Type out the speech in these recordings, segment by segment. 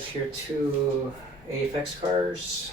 have here 2 AFX cars.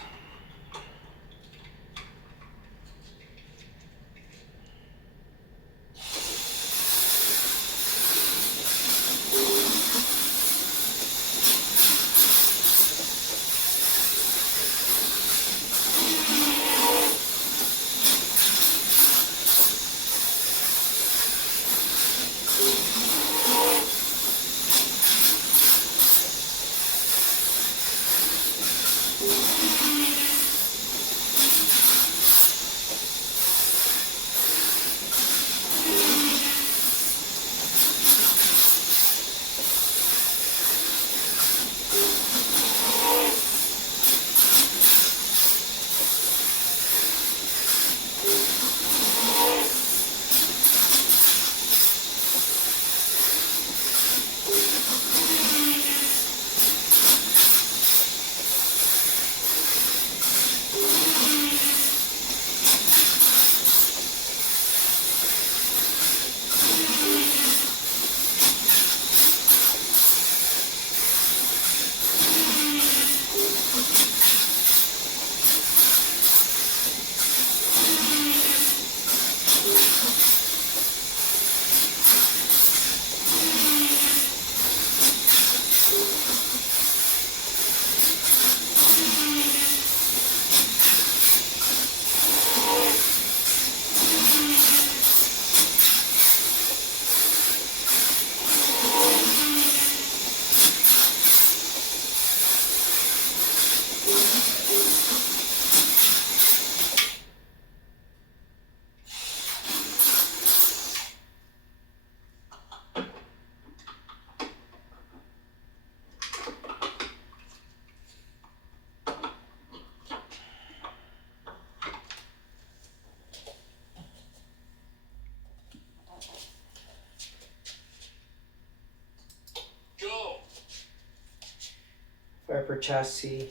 Viper chassis.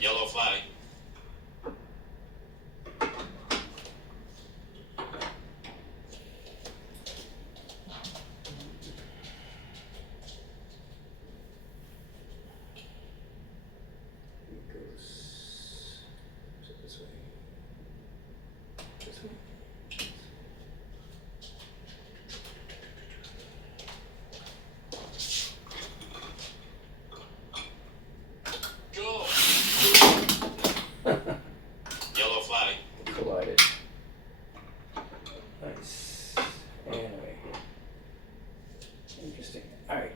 Yellow flag. It goes this way. This way. Go. Yellow flag. Collided. Nice. Anyway. Interesting. Alright.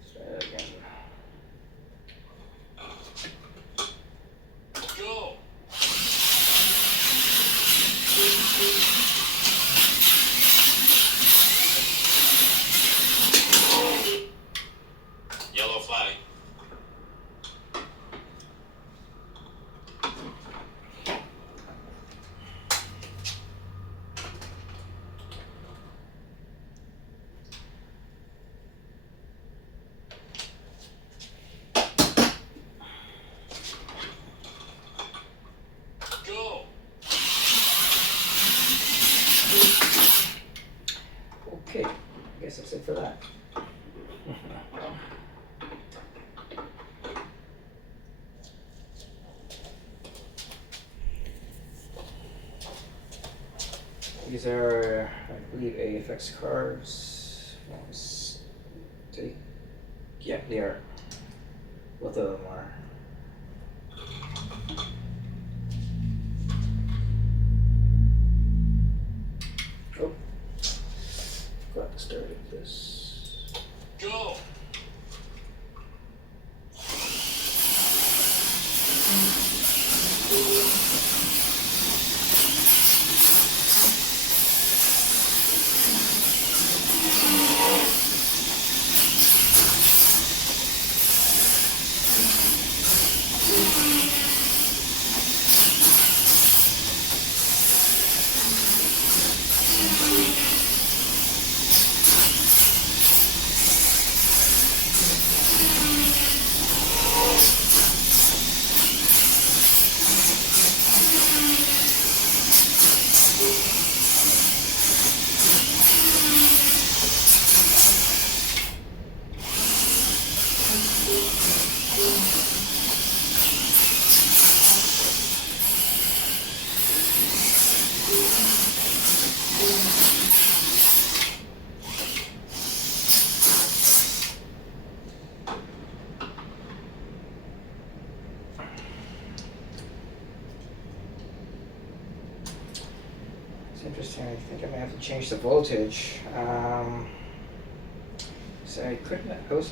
Let's try that again. Go. Yellow flag. Go. Okay. I guess that's it for that. These are, I believe, AFX cards. Yeah, they are. Both of them are. Oh, forgot to start this. Go. It's interesting. I think I might have to change the voltage. So I couldn't. I was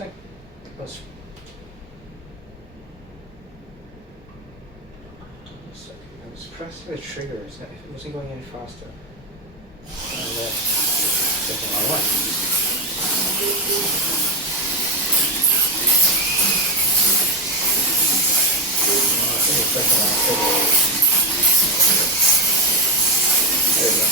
pressing the trigger. It wasn't going any faster. And that's the wrong way. I think it's pressing on the trigger. There we go.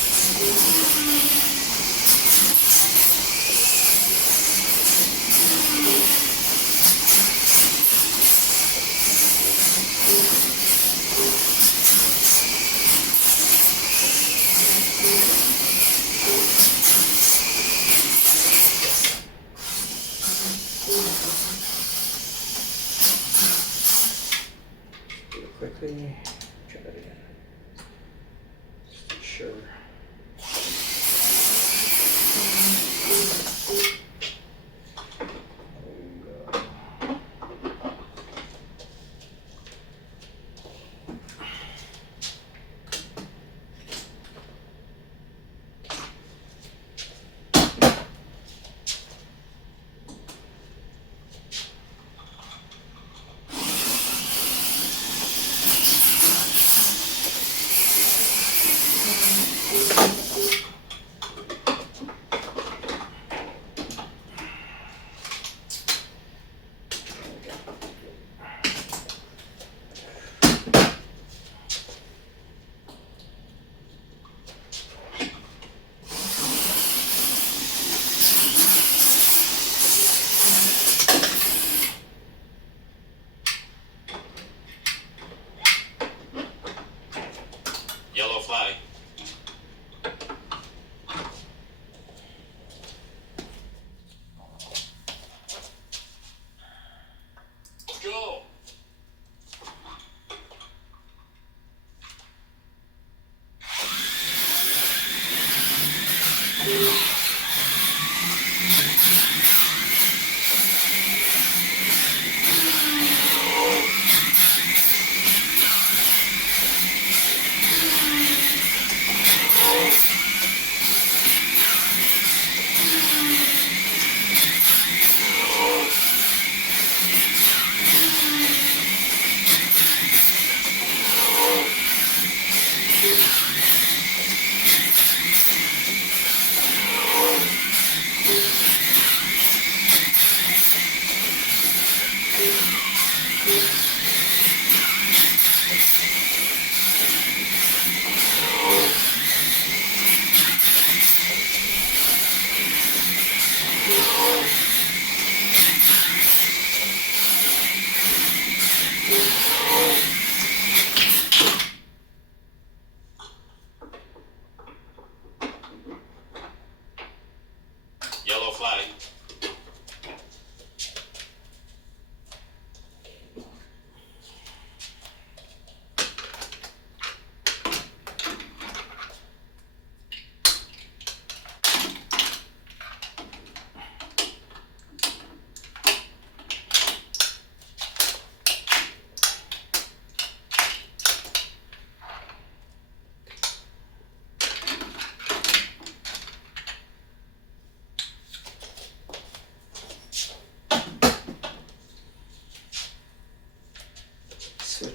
Do it quickly. Try that again. Just to be sure.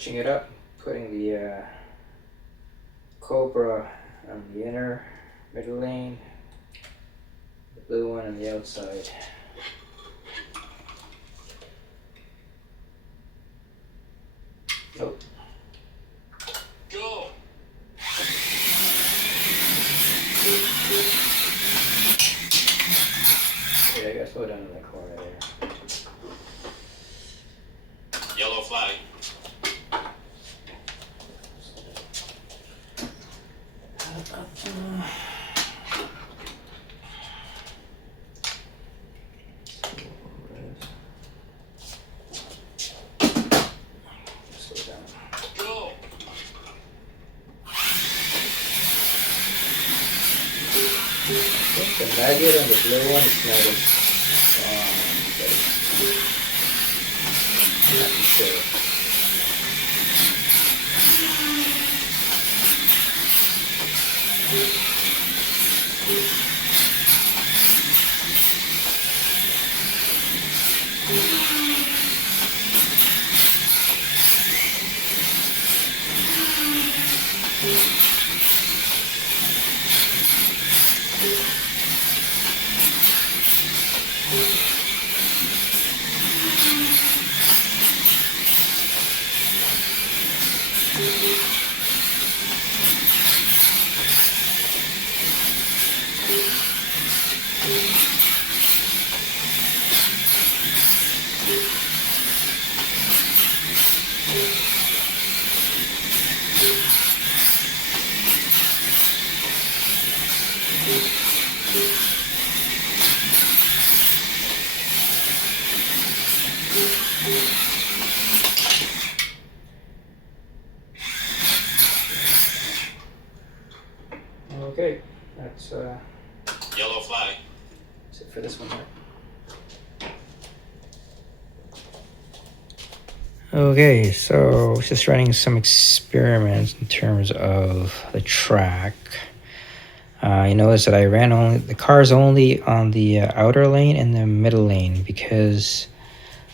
switching it up, putting the Cobra on the inner middle lane, the blue one on the outside. Nope. Go. Yeah, I gotta slow down in that corner there. Yellow flag. Slow down. Go. I think the magnet on the blue one is not as strong, but I'm not too sure. Okay, that's Yellow flag. it for this one here. Okay, so just running some experiments in terms of the track. You notice that I ran the cars only on the outer lane and the middle lane because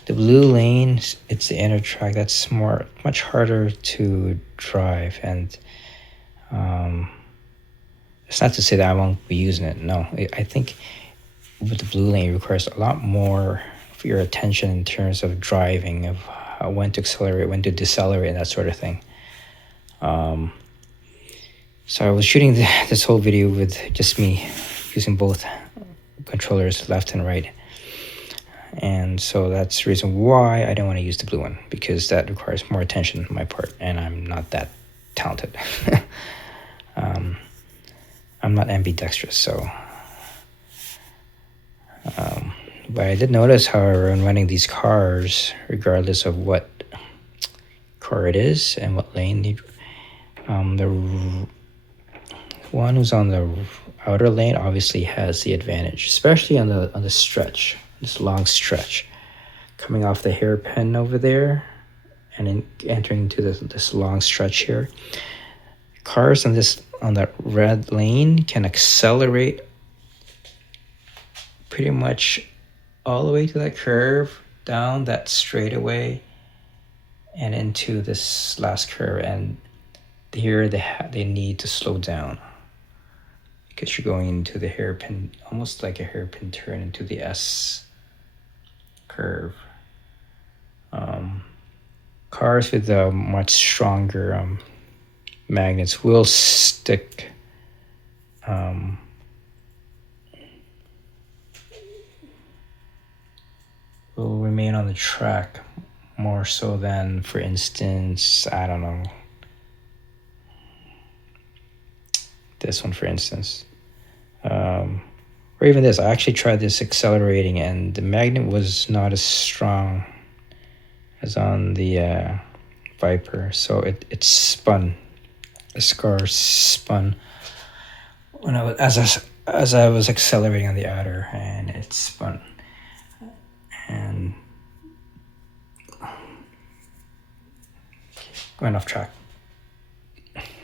the blue lane, it's the inner track that's much harder to drive, and it's not to say that I won't be using it. No, I think with the blue lane it requires a lot more of your attention in terms of driving, of when to accelerate, when to decelerate, and that sort of thing. So I was shooting this whole video with just me using both controllers, left and right. And so that's the reason why I don't want to use the blue one, because that requires more attention on my part, and I'm not that talented. I'm not ambidextrous, so. But I did notice, however, when running these cars, regardless of what car it is and what lane, the one who's on the outer lane obviously has the advantage, especially on the stretch, this long stretch, coming off the hairpin over there, and then entering into this long stretch here. Cars on that red lane can accelerate pretty much all the way to that curve, down that straightaway, and into this last curve. And here they need to slow down because you're going into the hairpin, almost like a hairpin turn into the S curve. Cars with much stronger magnets will stick will remain on the track more so than, for instance, I don't know, this one, for instance, or even this. I actually tried this accelerating, and the magnet was not as strong as on the Viper, so it spun. The car spun when as I was accelerating on the outer, and it spun. And going off track.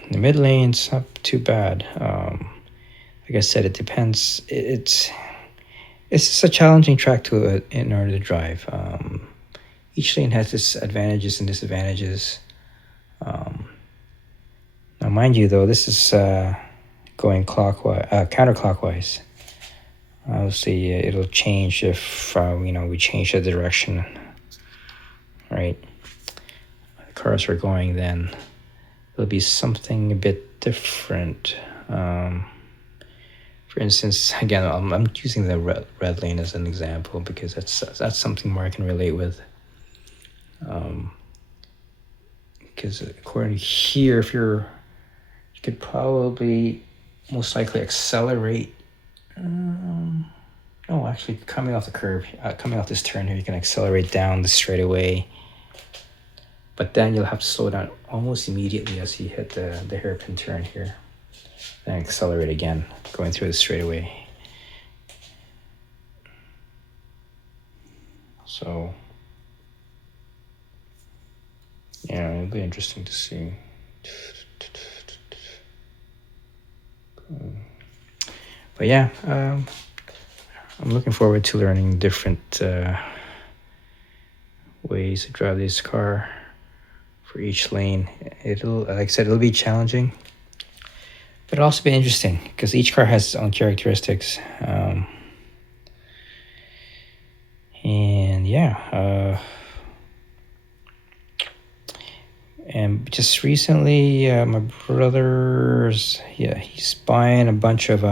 The mid lane's not too bad. Like I said, it depends. It's just a challenging track in order to drive. Each lane has its advantages and disadvantages. Now, mind you, though, this is going clockwise, counterclockwise. Obviously, it'll change if we change the direction, right? The cars are going, then it'll be something a bit different. For instance, again, I'm using the red lane as an example because that's something more I can relate with. Because according to here, if you could probably most likely accelerate. Actually, coming off the curve, coming off this turn here, you can accelerate down the straightaway. But then you'll have to slow down almost immediately as you hit the hairpin turn here. Then accelerate again, going through the straightaway. So, yeah, it'll be interesting to see. But yeah, I'm looking forward to learning different ways to drive this car for each lane. Like I said, it'll be challenging, but it'll also be interesting because each car has its own characteristics. And yeah, and just recently, my brother's, he's buying a bunch of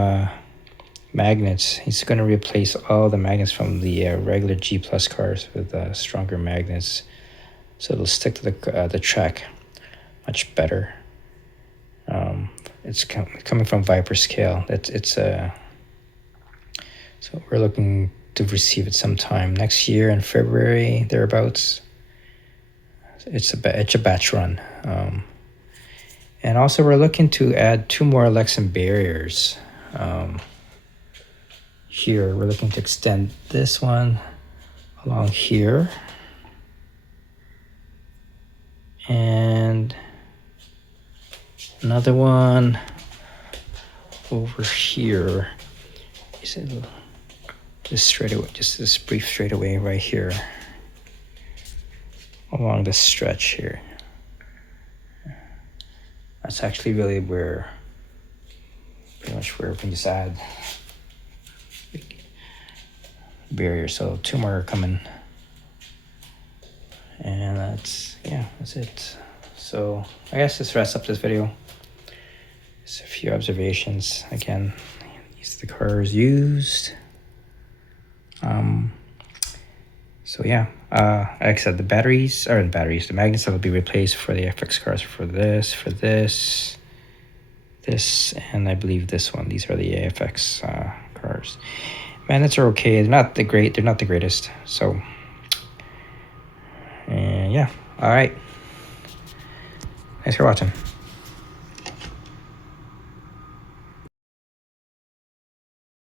magnets. He's going to replace all the magnets from the regular G Plus cars with stronger magnets, so it'll stick to the track much better. It's coming from Viper Scale. So we're looking to receive it sometime next year in February, thereabouts. It's a batch run. And also we're looking to add 2 more Lexan barriers. Here we're looking to extend this one along here. And another one over here. Just straightaway, just this brief straightaway right here. Along this stretch here. That's actually really pretty much where we can just add barrier. So 2 more are coming. And that's it. So I guess this wraps up this video. Just a few observations. Again, these are the cars used. So yeah, like I said, the magnets that will be replaced for the FX cars for this, and I believe this one. These are the AFX cars. Magnets are okay. They're not the greatest. So, and yeah, all right. Thanks for watching.